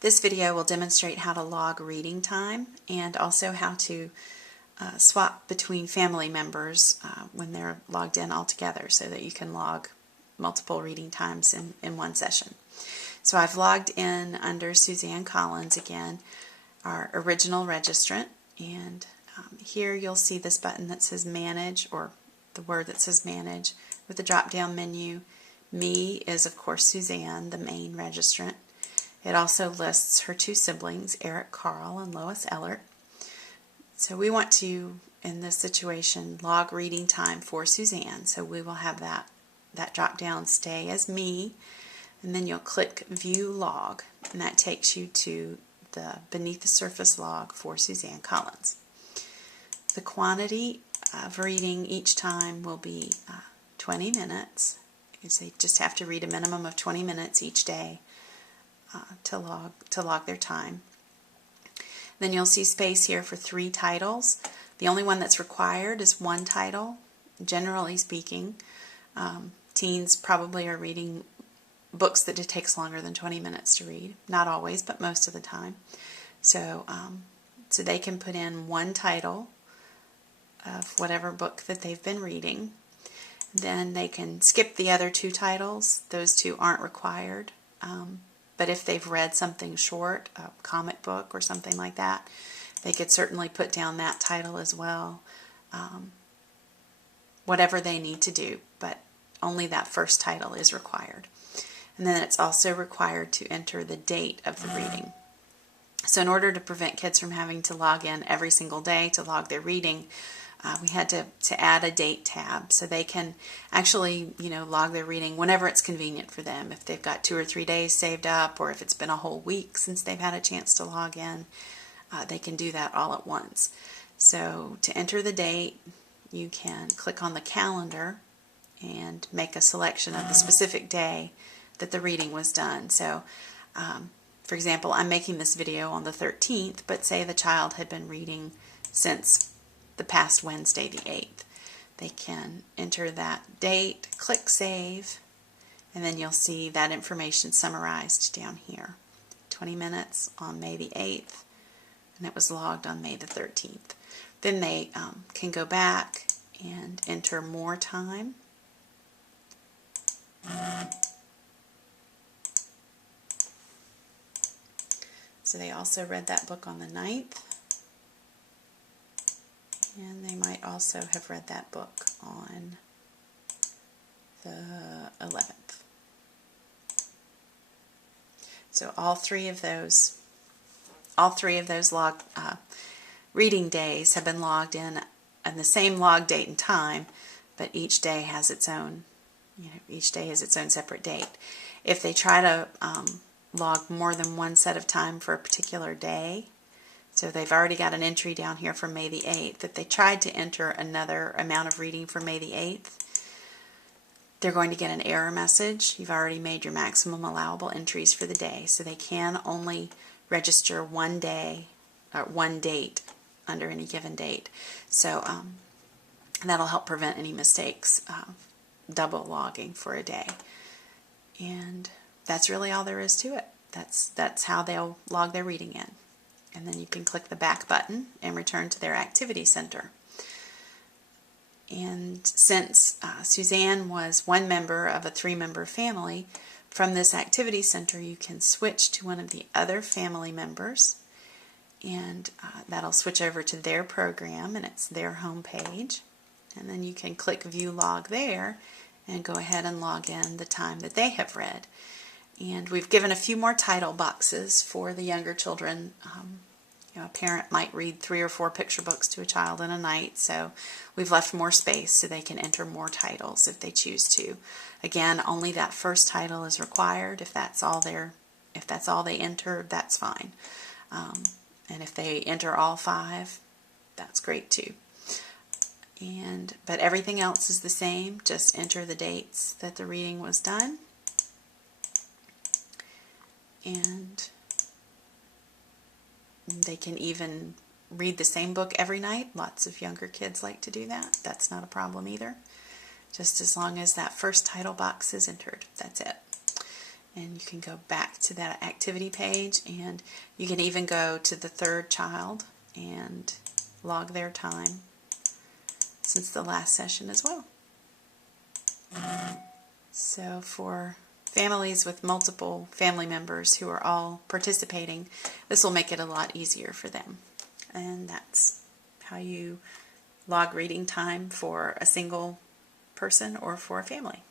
This video will demonstrate how to log reading time and also how to swap between family members when they're logged in all together so that you can log multiple reading times in one session. So I've logged in under Suzanne Collins again, our original registrant, and here you'll see this button that says Manage, or the word that says Manage, with the drop-down menu. Me is, of course, Suzanne, the main registrant. It also lists her two siblings, Eric Carl and Lois Ellert. So we want to, in this situation, log reading time for Suzanne. So we will have that drop-down stay as me, and then you'll click View Log, and that takes you to the Beneath the Surface log for Suzanne Collins. The quantity of reading each time will be 20 minutes. So they just have to read a minimum of 20 minutes each day to log their time. Then you'll see space here for 3 titles. The only one that's required is 1 title. Generally speaking, teens probably are reading books that it takes longer than 20 minutes to read. Not always, but most of the time. So they can put in 1 title of whatever book that they've been reading. Then they can skip the other 2 titles. Those 2 aren't required. But if they've read something short, a comic book or something like that, they could certainly put down that title as well. Whatever they need to do, but only that first title is required. And then it's also required to enter the date of the reading. So in order to prevent kids from having to log in every single day to log their reading, we had to add a date tab so they can actually, log their reading whenever it's convenient for them. If they've got 2 or 3 days saved up, or if it's been a whole week since they've had a chance to log in, they can do that all at once. So to enter the date, you can click on the calendar and make a selection of the specific day that the reading was done. So, for example, I'm making this video on the 13th, but say the child had been reading since the past Wednesday, the 8th. They can enter that date, click Save, and then you'll see that information summarized down here. 20 minutes on May the 8th, and it was logged on May the 13th. Then they can go back and enter more time. So they also read that book on the 9th. And they might also have read that book on the 11th. So all three of those reading days have been logged in the same log date and time, but each day has its own, each day has its own separate date. If they try to log more than one set of time for a particular day, so they've already got an entry down here for May the 8th. If they tried to enter another amount of reading for May the 8th, they're going to get an error message. You've already made your maximum allowable entries for the day, so they can only register one day or one date under any given date. So that'll help prevent any mistakes of double logging for a day. And that's really all there is to it. That's how they'll log their reading in. And then you can click the back button and return to their activity center. And since Suzanne was one member of a 3-member family, from this activity center you can switch to one of the other family members, and that'll switch over to their program, and it's their home page. And then you can click View Log there and go ahead and log in the time that they have read. And we've given a few more title boxes for the younger children. A parent might read 3 or 4 picture books to a child in a night, so we've left more space so they can enter more titles if they choose to. Again, only that first title is required. If that's all they enter, that's fine. And if they enter all 5, that's great too. But everything else is the same. Just enter the dates that the reading was done. And they can even read the same book every night. Lots of younger kids like to do that. That's not a problem either. Just as long as that first title box is entered. That's it. And you can go back to that activity page, and you can even go to the third child and log their time since the last session as well. So for families with multiple family members who are all participating, this will make it a lot easier for them. And that's how you log reading time for a single person or for a family.